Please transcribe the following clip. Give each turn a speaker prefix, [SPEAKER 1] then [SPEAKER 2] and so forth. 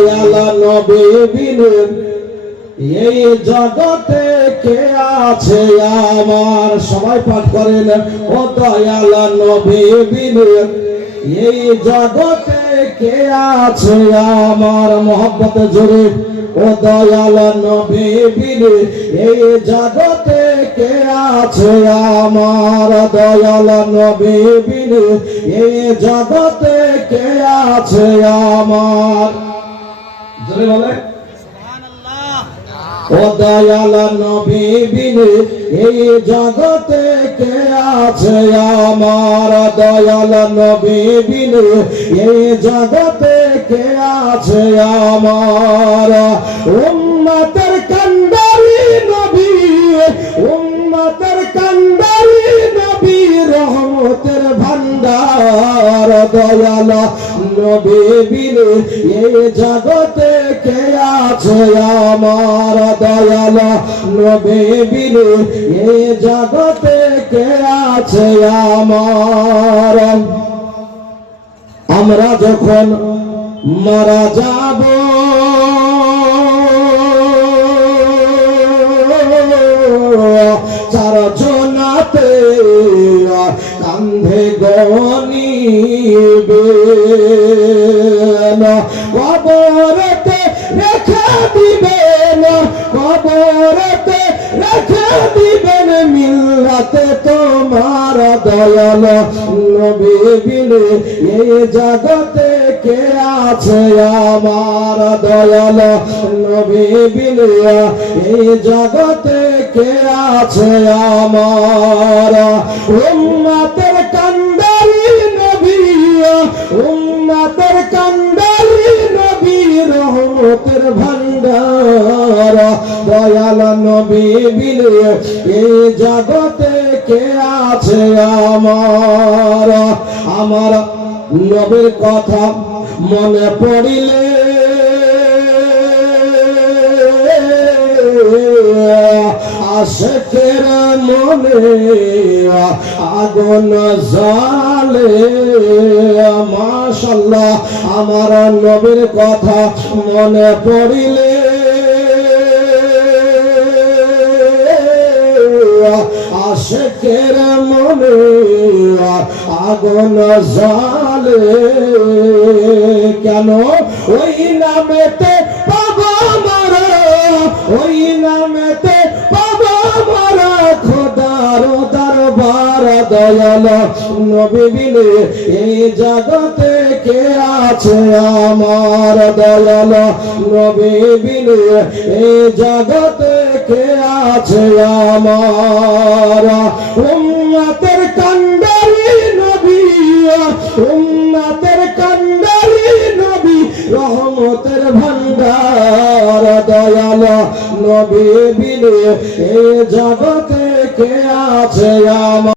[SPEAKER 1] দয়াল এই জগতে কে আছে আমার? সবাই পাঠ করেন, ও দয়াল নবী বিনে এই জগতে কে আছে আমার? মোহব্বত জোরে, ও দয়াল নবী এই জগতে কে আছে আমার? দয়াল নবী এই জগতে কে আছে আমার? জোরে বলে। ও দয়াল নবী বিনে এই জগতে কে আছে আমার? দয়াল নবী বিনে এই জগতে কে আছে আমার? ভান্ডার দয়ালা নবী বিনে এই জগতে কে আছে আমার দয়াল নবী বিনে এই জগতে কে আছে আমার? আমরা যখন মারা যাব চার জনাতে কান্ধে গনিবে কবরতে রেখে দিবেন। কবরতে রেখে দিবেন মিল্লাতে তোমার দয়াল। নবী বিনে এই জগতে কে আছে আমার দয়াল? নবী এই জগতে কে আছে আমার? উম্মতের উম্মতের কান্দারি নবী রহমতের ভান্ডার দয়াল নবী বিনে এই জগতে কে আছে আমার? আমার নবীর কথা মনে পড়িলে আশেকের মনে আগুন জালে মাশাল্লাহ আমার নবীর কথা মনে পড়িলে। আশেকের মনে আগুন জালে কেন ওই নামেতে দয়াল নবী এই জগতে কে আছে আমার দয়াল নবী বিনে এই জগতে কে আছে আমার? উম্মতের কান্ডারি নবী, উম্মতের কান্ডারি নবী, রহমতের ভান্ডার দয়াল নবী বিনে এই জগতে কে আছে আমার?